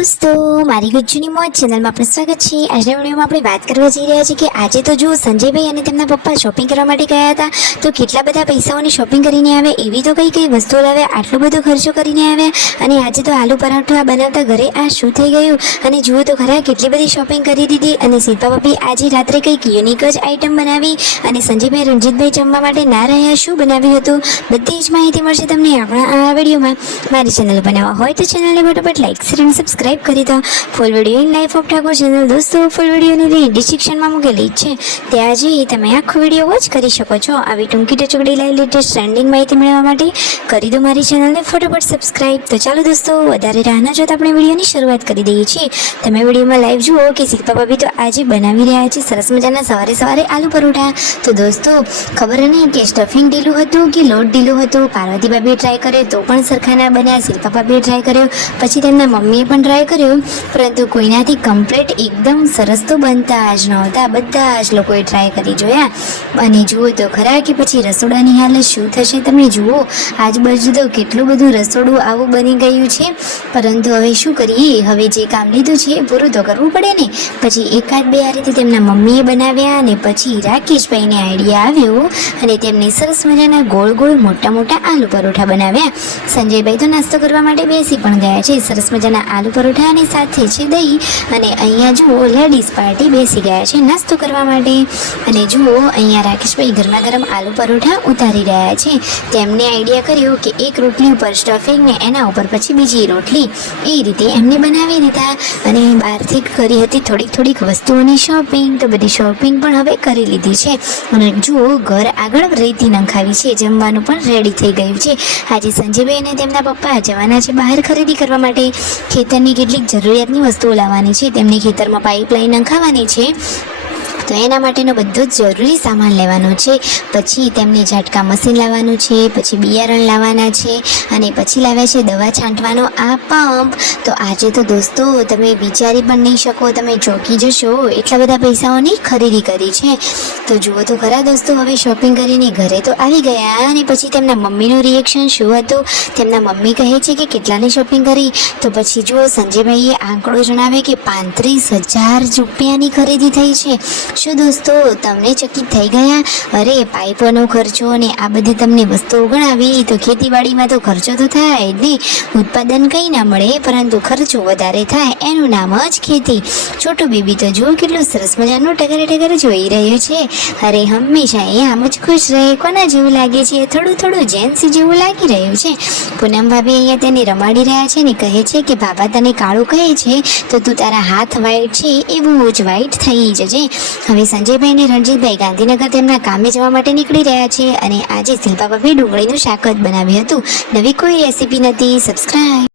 दोस्तों मारी गुज्जुनी मौज चेनल में आपનું સ્વાગત છે। આજના વિડીયોમાં આપણે વાત કરવા જઈ રહ્યા છીએ કે આજે તો જો સંજયભાઈ અને તેમના પપ્પા શોપિંગ કરવા માટે ગયા હતા તો કેટલા બધા પૈસાઓની શોપિંગ કરીને આવ્યા, એવી તો કઈ વસ્તુઓ લાવ્યા, આટલો બધો ખર્ચો કરીને આવ્યા। અને આજે તો આલુ પરાઠા બનાવતા ઘરે આ શું થઈ ગયું, અને જુઓ તો ખરા કેટલી બધી શોપિંગ કરી દીધી। અને શિલ્પા ભાભી આજે રાત્રે કંઈક યુનિક જ આઈટમ બનાવી અને સંજયભાઈ રણજીતભાઈ જમવા માટે ના રહ્યા, શું બનાવ્યું હતું બધી જ માહિતી મળશે તમને આપણા આ વિડીયોમાં। મારી ચેનલ બનાવવા હોય તો ચેનલને ફટાફટ લાઈક શેર અને સબસ્ક્રાઇબ કરી દો। Full video in life of Thakor channel દોસ્તો ફૂલ વિડીયોની લિંક ડિસ્ક્રિપ્શનમાં મૂકેલી છે, ત્યાં જઈ તમે આખો વિડીયો વોચ કરી શકો છો। આવી ટૂંકી ટચોકડી લાઈવ લેટેસ્ટ ટ્રેન્ડિંગ માહિતી મેળવવા માટે કરી દો મારી ચેનલને ફટાફટ સબસ્ક્રાઇબ। તો ચાલો દોસ્તો વધારે રાહ ન જોતા આપણે વિડીયોની શરૂઆત કરી દઈએ છીએ। તમે વિડીયોમાં લાઈવ જુઓ કે શિલ્પા ભાભી તો આજે બનાવી રહ્યા છે સરસ મજાના સવારે સવારે આલુ પરોઠા। તો દોસ્તો ખબર નહીં કે સ્ટફિંગ ઢીલું હતું કે લોટ ઢીલું હતું, પાર્વતી ભાભીએ ટ્રાય કર્યો તો પણ સરખા ના બન્યા, શિલ્પા ભાભીએ ટ્રાય કર્યો, પછી તેમના મમ્મીએ પણ ટ્રાય કર્યો, પરંતુ કોઈનાથી કમ્પ્લીટ એકદમ સરસ તો બનતા જ નહોતા। બધા જ લોકોએ ટ્રાય કરી જોયા અને જુઓ તો ખરા કે પછી રસોડાની હાલત શું થશે તમે જુઓ। આજુબાજુ તો કેટલું બધું રસોડું આવું બની ગયું છે, પરંતુ હવે શું કરીએ, હવે જે કામ લીધું છે એ પૂરું તો કરવું પડે ને। પછી એકાદ બે આ રીતે તેમના મમ્મીએ બનાવ્યા અને પછી રાકેશભાઈને આઈડિયા આવ્યો અને તેમને સરસ મજાના ગોળ ગોળ મોટા મોટા આલુ પરોઠા બનાવ્યા। સંજયભાઈ તો નાસ્તો કરવા માટે બેસી પણ ગયા છે, સરસ મજાના આલુ પરોઠા અને સાથે છે દહીં। અને અહીંયા જુઓ લેડીઝ પાર્ટી બેસી ગયા છે નાસ્તો કરવા માટે। અને જુઓ અહીંયા રાકેશભાઈ ગરમા ગરમ આલુ પરોઠા ઉતારી રહ્યા છે। તેમને આઈડિયા કર્યો કે એક રોટલી ઉપર સ્ટફિંગ ને એના ઉપર પછી બીજી રોટલી, એ રીતે એમને બનાવી દીધા। અને બહારથી કરી હતી થોડીક વસ્તુઓની શોપિંગ, તો બધી શોપિંગ પણ હવે કરી લીધી છે। અને જુઓ ઘર આગળ રેતી નંખાવી છે, જમવાનું પણ રેડી થઈ ગયું છે। આજે સંજયભાઈ અને તેમના પપ્પા જવાના છે બહાર ખરીદી કરવા માટે, ખેતરની કેટલીક જરૂરિયાતની વસ્તુઓ લાવવાની છે, તેમને ખેતરમાં પાઇપલાઇન નંખાવાની છે, તો એના માટેનો બધો જ જરૂરી સામાન લેવાનો છે। પછી તેમને ઝાટકા મશીન લાવવાનું છે, પછી બિયારણ લાવવાના છે, અને પછી લાવ્યા છે દવા છાંટવાનો આ પંપ। તો આજે તો દોસ્તો તમે વિચારી પણ નહીં શકો, તમે ચોંકી જશો એટલા બધા પૈસાઓની ખરીદી કરી છે। તો જુઓ તો ખરા દોસ્તો હવે શોપિંગ કરીને ઘરે તો આવી ગયા અને પછી તેમના મમ્મીનું રિએક્શન શું હતું, તેમના મમ્મી કહે છે કે કેટલાની શોપિંગ કરી, તો પછી જુઓ સંજયભાઈએ આંકડો જણાવે કે 35,000 રૂપિયાની ખરીદી થઈ છે। શું દોસ્તો તમને ચકિત થઈ ગયા? અરે પાઇપોનો ખર્ચો અને આ બધી તમને વસ્તુઓ ગણાવી તો ખેતીવાડીમાં તો ખર્ચો તો થાય જ ને, ઉત્પાદન કંઈ ના મળે પરંતુ ખર્ચો વધારે થાય, એનું નામ જ ખેતી। છોટું બેબી તો જુઓ કેટલું સરસ મજાનું ટગર જોઈ રહ્યું છે। અરે હંમેશા એ આમ જ ખુશ રહે, કોના જેવું લાગે છે, થોડું જેન્સી જેવું લાગી રહ્યું છે। પૂનમ ભાભી અહીંયા તેને રમાડી રહ્યા છે ને કહે છે કે બાબા તને કાળું કહે છે તો તું તારા હાથ વ્હાઈટ છે એવું જ વ્હાઈટ થઈ જજે। હવે સંજયભાઈ અને રણજીતભાઈ ગાંધીનગર તેમના કામે જવા માટે નીકળી રહ્યા છે અને આજે શિલ્પા ભાભી ડુંગળીનું શાક જ બનાવ્યું હતું, નવી કોઈ રેસીપી નથી। સબસ્ક્રાઇબ।